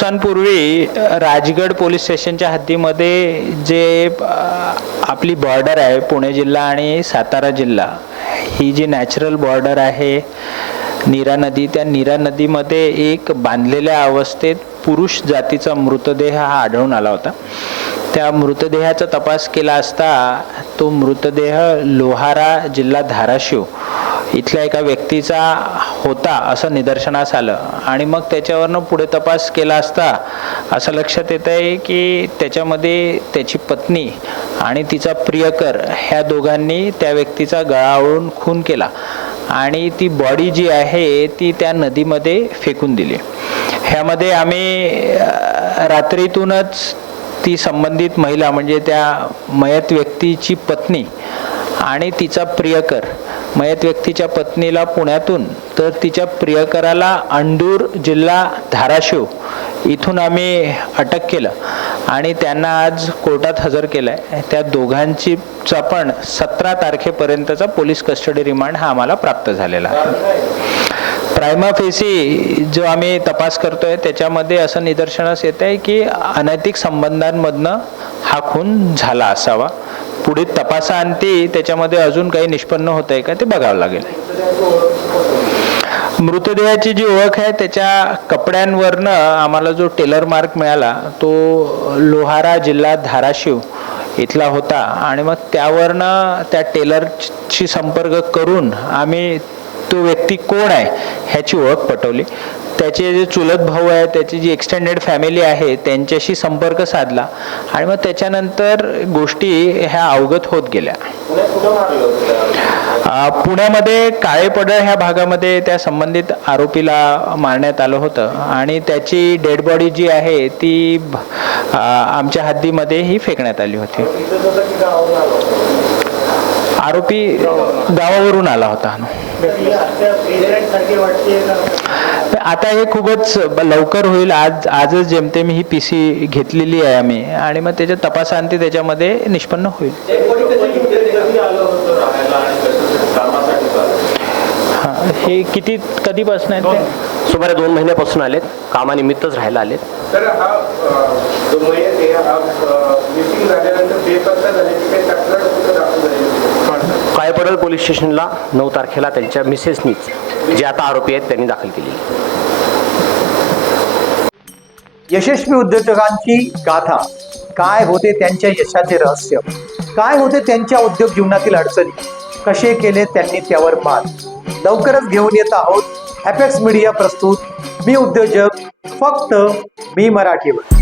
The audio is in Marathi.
दिवसांपूर्वी राजगड पोलीस स्टेशनच्या हद्दीमध्ये जे आपली बॉर्डर आहे पुणे जिल्हा आणि सातारा जिल्हा ही जी नॅचरल बॉर्डर आहे नीरा नदी त्या नीरा नदीमध्ये एक बांधलेल्या अवस्थेत पुरुष जातीचा मृतदेह हा आढळून आला होता. त्या मृतदेहाचा तपास केला असता तो मृतदेह लोहारा जिल्हा धाराशिव इथल्या एका व्यक्तीचा होता असं निदर्शनास आलं. आणि मग त्याच्यावरनं पुढे तपास केला असता असं लक्षात येत आहे की त्याच्यामध्ये त्याची पत्नी आणि तिचा प्रियकर ह्या दोघांनी त्या व्यक्तीचा गळावळून खून केला. आणि ती बॉडी जी आहे ती त्या नदीमध्ये फेकून दिली. ह्यामध्ये आम्ही रात्रीतूनच ती संबंधित महिला म्हणजे त्या मयत व्यक्तीची पत्नी आणि तिचा प्रियकर मयत व्यक्तीच्या पत्नीला पुण्यातून तर तिच्या प्रियकराला अंडूर जिल्हा धाराशिव इथून आम्ही अटक केलं. आणि त्यांना आज कोर्टात हजर केलं आहे त्या दोघांची पण सतरा तारखेपर्यंतचा पोलीस कस्टडी रिमांड हा आम्हाला प्राप्त झालेला आहे. प्रायमा फेसी जो आम्ही तपास करतोय त्याच्यामध्ये असं निदर्शनास येत आहे की अनैतिक संबंधांमधनं हा खून झाला असावा. पुढे तपासांती त्याच्यामध्ये अजून काही निष्पन्न होत आहे का ते बघावं लागेल. मृतदेहाची जी ओळख आहे त्याच्या कपड्यांवरनं आम्हाला जो टेलर मार्क मिळाला तो लोहारा जिल्हा धाराशिव इथला होता. आणि मग त्यावरनं त्या टेलरशी संपर्क करून आम्ही तो व्यक्ती कोण आहे ह्याची ओळख पटवली. त्याचे जे चुलत भाऊ आहे त्याची जी एक्सटेंडेड फॅमिली आहे त्यांच्याशी संपर्क साधला. आणि मग त्याच्यानंतर गोष्टी ह्या अवगत होत गेल्या. पुण्यामध्ये काळे पडळ ह्या भागामध्ये त्या संबंधित आरोपीला मारण्यात आलं होतं. आणि त्याची डेड बॉडी जी आहे ती आमच्या हद्दीमध्ये ही फेकण्यात आली होती. आरोपी गावावरून आला होता. आता हे खूपच लवकर होईल. आज आजच जेमतेम ही पी सी घेतलेली आहे आम्ही. आणि मग त्याच्या तपासांती त्याच्यामध्ये निष्पन्न होईल. हा, हे किती कधीपासून आहे ते? सुमारे दोन महिन्यापासून आलेत. कामानिमित्तच राहायला आलेत. तर रायबरल पोलीस स्टेशनला नऊ तारखेला त्यांच्या मिसेसनीच जे आता आरोपी आहेत त्यांनी दाखल केली. यशस्वी उद्योजकांची गाथा. काय होते त्यांच्या यशाचे रहस्य? काय होते त्यांच्या उद्योग जीवनातील अडचणी? कसे केले त्यांनी त्यावर मात? लवकरच घेऊन येत आहोत हॅपेक्स मीडिया प्रस्तुत. मी उद्योजक फक्त मी मराठीवर.